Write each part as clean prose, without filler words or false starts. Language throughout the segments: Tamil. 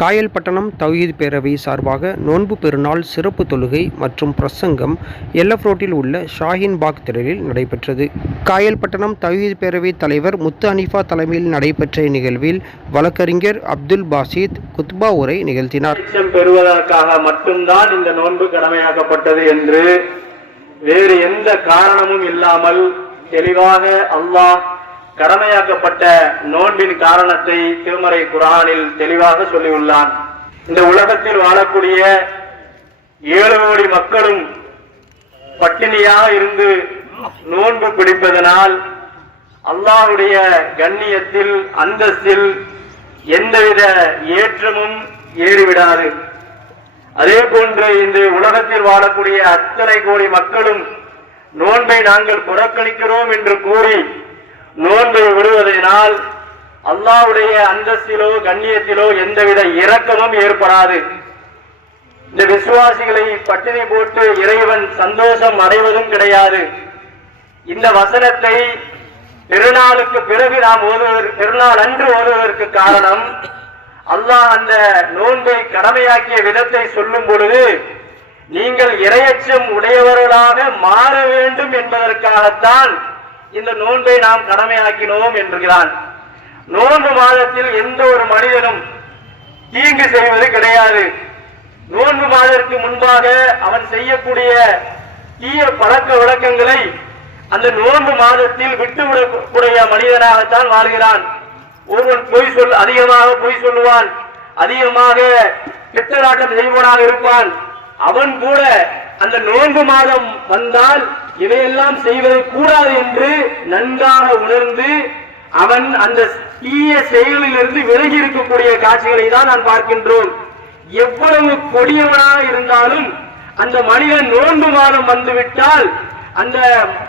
காயல்பட்டணம் தௌஹீத் பேரவை சார்பாக நோன்பு பெருநாள் சிறப்பு தொழுகை மற்றும் பிரசங்கம் எல்எஃப் ரோட்டில் உள்ள ஷாஹீன் பாக் திடலில் நடைபெற்றது. காயல்பட்டணம் தௌஹீத் பேரவை தலைவர் முத்து ஹனீஃபா தலைமையில் நடைபெற்ற நிகழ்வில் வழக்கறிஞர் அப்துல் பாசித் குத்பா உரை நிகழ்த்தினார். பெறுவதற்காக மட்டும்தான் இந்த நோன்பு கடமையாக்கப்பட்டது என்று வேறு எந்த காரணமும் இல்லாமல் தெளிவாக அல்லாஹ் கடமையாக்கப்பட்ட நோன்பின் காரணத்தை திருமறை குர்ஆனில் தெளிவாக சொல்லியுள்ளான். இந்த உலகத்தில் வாழக்கூடிய 7 கோடி மக்களும் பட்டினியாக இருந்து நோன்பு பிடிப்பதனால் அல்லாஹ்வுடைய கண்ணியத்தில் அந்தஸ்தில் எந்தவித ஏற்றமும் ஏறிவிடாது. அதே போன்று இந்த உலகத்தில் வாழக்கூடிய அத்தனை கோடி மக்களும் நோன்பை நாங்கள் புறக்கணிக்கிறோம் என்று கூறி நோன்பை விடுவதனால் அல்லாஹ்வுடைய அந்தஸ்திலோ கண்ணியத்திலோ எந்தவித இரக்கமும் ஏற்படாது. இந்த விசுவாசிகளை பட்டினி போட்டு இறைவன் சந்தோஷம் அடைவதும் கிடையாது. இந்த வசனத்தை பெருநாளுக்கு பிறகு நாம் பெருநாள் அன்று ஓதுவதற்கு காரணம், அல்லாஹ் அந்த நோன்பை கடமையாக்கிய விதத்தை சொல்லும் பொழுது நீங்கள் இறையச்சம் உடையவர்களாக மாற வேண்டும் என்பதற்காகத்தான் இந்த நோன்பை நாம் கடமையாக்கினோம் என்கிறான். நோன்பு மாதத்தில் எந்த ஒரு மனிதனும் தீங்கு செய்வது கிடையாது. நோன்பு மாதத்திற்கு முன்பாக அவன் செய்யக்கூடிய தீய பழக்க வழக்கங்களை அந்த நோன்பு மாதத்தில் விட்டுவிடக்கூடிய மனிதனாகத்தான் வாழ்கிறான். ஒருவன் அதிகமாக பொய் சொல்லுவான், அதிகமாக பித்தலாட்டம் செய்வனாக இருப்பான். அவன் கூட அந்த நோன்பு மாதம் வந்தால் இவையெல்லாம் செய்வது கூடாது என்று நன்றாக உணர்ந்து அவன் அந்த தீய செயலில் இருந்து விலகி இருக்கக்கூடிய காட்சிகளை தான் நான் பார்க்கின்றோம். எவ்வளவு கொடியவனாக இருந்தாலும் அந்த மனிதன் நோன்பு மாதம் வந்துவிட்டால் அந்த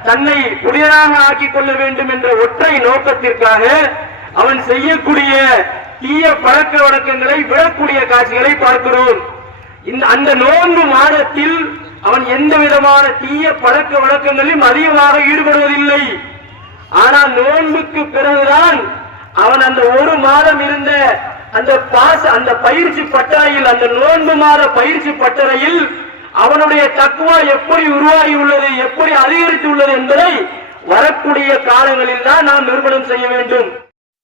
தன்னை புனிதனாக ஆக்கிக் கொள்ள வேண்டும் என்ற ஒற்றை நோக்கத்திற்காக அவன் செய்யக்கூடிய தீய பழக்க வழக்கங்களை விடக்கூடிய காட்சிகளை பார்க்கிறோம். அந்த நோன்பு மாதத்தில் அவன் எந்த விதமான தீய பழக்க வழக்கங்களிலும் அதிகமாக ஈடுபடுவதில்லை. ஆனால் நோன்புக்கு பிறகுதான் அவன் அந்த ஒரு மாதம் இருந்த அந்த பயிற்சி பட்டறையில், அந்த நோன்பு மாத பயிற்சி பட்டறையில் அவனுடைய தக்குவா எப்படி உருவாகி உள்ளது, எப்படி அதிகரித்து உள்ளது என்பதை வரக்கூடிய காலங்களில் தான் நாம் நிரூபணம் செய்ய வேண்டும்.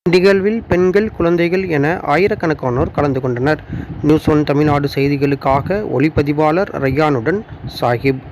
நிகழ்வில் பெண்கள், குழந்தைகள் என ஆயிரக்கணக்கானோர் கலந்து கொண்டனர். நியூஸ் 1 தமிழ்நாடு செய்திகளுக்காக ஒளிப்பதிவாளர் ரையானுடன் சாஹிப்.